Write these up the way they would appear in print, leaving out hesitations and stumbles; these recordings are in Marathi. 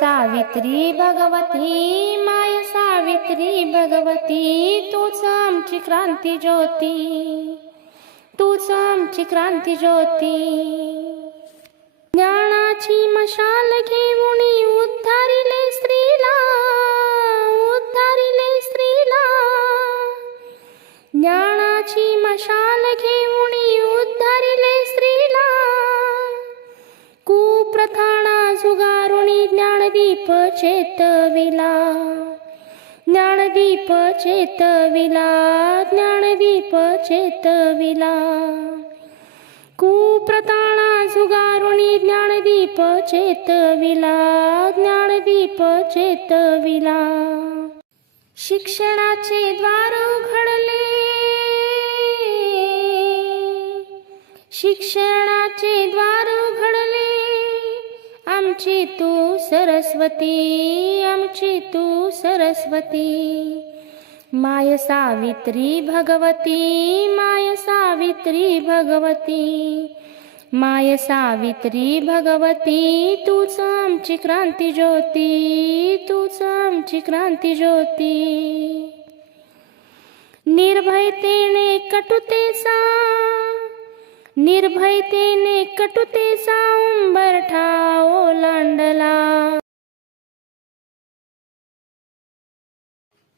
सावित्री भगवती, माय सावित्री भगवती, तूच आमची क्रांती ज्योती, तूच आमची क्रांती ज्योती. ज्ञानाची मशाल घेऊन उद्धारिले स्त्रीला, उद्धारिले स्त्रीला. ज्ञानाची मशाल घेऊन उद्धारिले स्त्रीला. कुप्रथाना झुगारुणी ज्ञानदीप चेतविला, ज्ञानदीप चेतविला, ज्ञानदीप चेतविला. कुप्रथाना झुगारुणी ज्ञानदीप चेतविला, ज्ञानदीप चेतविला. शिक्षणाचे द्वार उघडले, शिक्षणाचे द्वार उघडले. आमची तू सरस्वती, आमची तू सरस्वती. माय सावित्री भगवती, माय सावित्री भगवती, माय सावित्री भगवती, तूच आमची क्रांती ज्योती, तूच आमची क्रांती ज्योती. निर्भयतेने कटुतेचा, निर्भयतेने कटुतेचा उंबरठा ओलांडला.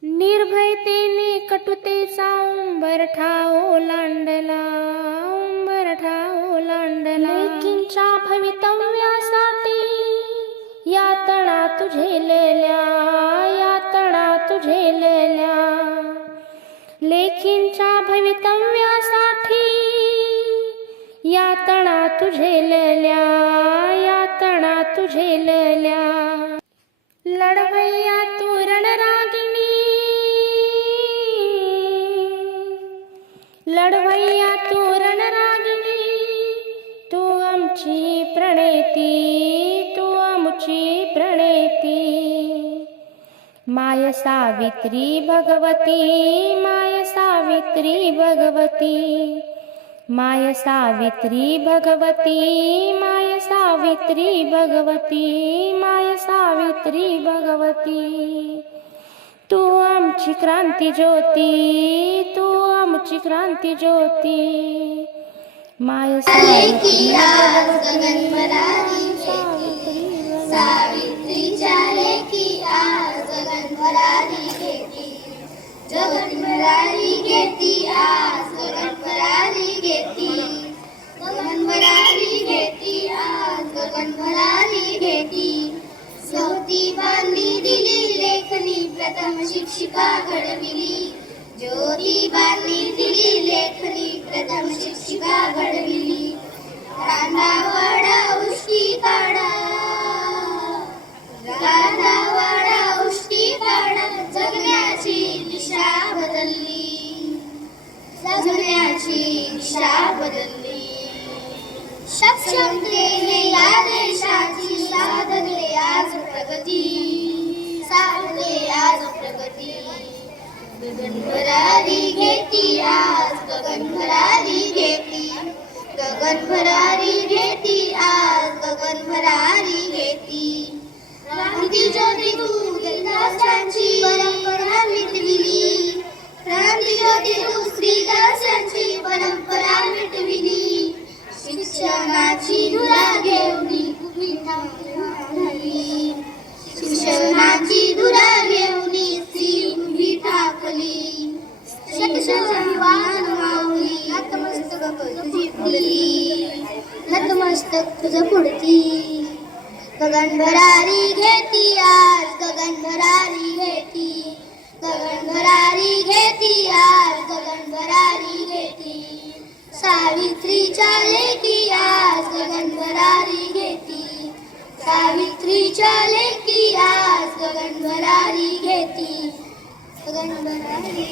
निर्भयतेने कटुतेचा उंबरठा ओलांडला, उंबरठा ओलांडला. लेकींच्या भवितव्यासाठी यातना तू झेलल्या, यातना तू झेलल्या. लेकींच्या भवितव्यासाठी यातना तू झेलल्या, यातना तू झेलल्या. लढवय्या तू रणरागिणी, लढवय्या तू रणरागिणी. तू आमची प्रणेती, तू आमची प्रणेती. माय सावित्री भगवती, माय सावित्री भगवती, माय सावित्री भगवती, माय सावित्री भगवती, माय सावित्री भगवती. तू आमची क्रांती ज्योती, तू आमची क्रांती ज्योती. माय सावित्री सावित्रीच्या लेकी आज गगन भरारी घेती, गगन भरारी घेती आज गगन भरारी घेती, गगन भरारी घेती आज गगन भरारी घेती. ज्योतिबांनी दिली लेखनी प्रथम शिक्षिका घडविली, ज्योतिबांनी दिली लेखनी प्रथम शिक्षिका घडविली. रांधावाडा उष्टी काढा, रांधावाडा उष्टी काढा. जगण्याची दिशा बदलली, जगण्याची दिशा बदलली. सक्षमतेने या देशाची साधते आज प्रगती, साधते आज प्रगती. गगन भरारी घेती आज गगन भरारी घेती, गगन भरारी घेती आज गगन भरारी घेती. क्रांती ज्योती तू देशदासांची परंपरा मिटविली, क्रांती ज्योती तू श्रीदासांची परंपरा मिटविली. शिक्षणाची धुरा घेऊन उभी ठाकली, शिक्षणाची धुरा घेऊन स्त्री उभी ठाकली. शिक्षण माऊली नतमस्तक तुझी फुलली, नतमस्तक तुझं फुडती. गगन भरारी घेती आज गगन भरारी घेती, गगन भरारी घेती आज गगन भरारी घेती. सावित्रीच्या लेकी आज गगन भरारी घेती, सावित्रीच्या लेकी आज गगन भरारी घेती, गगन भरारी.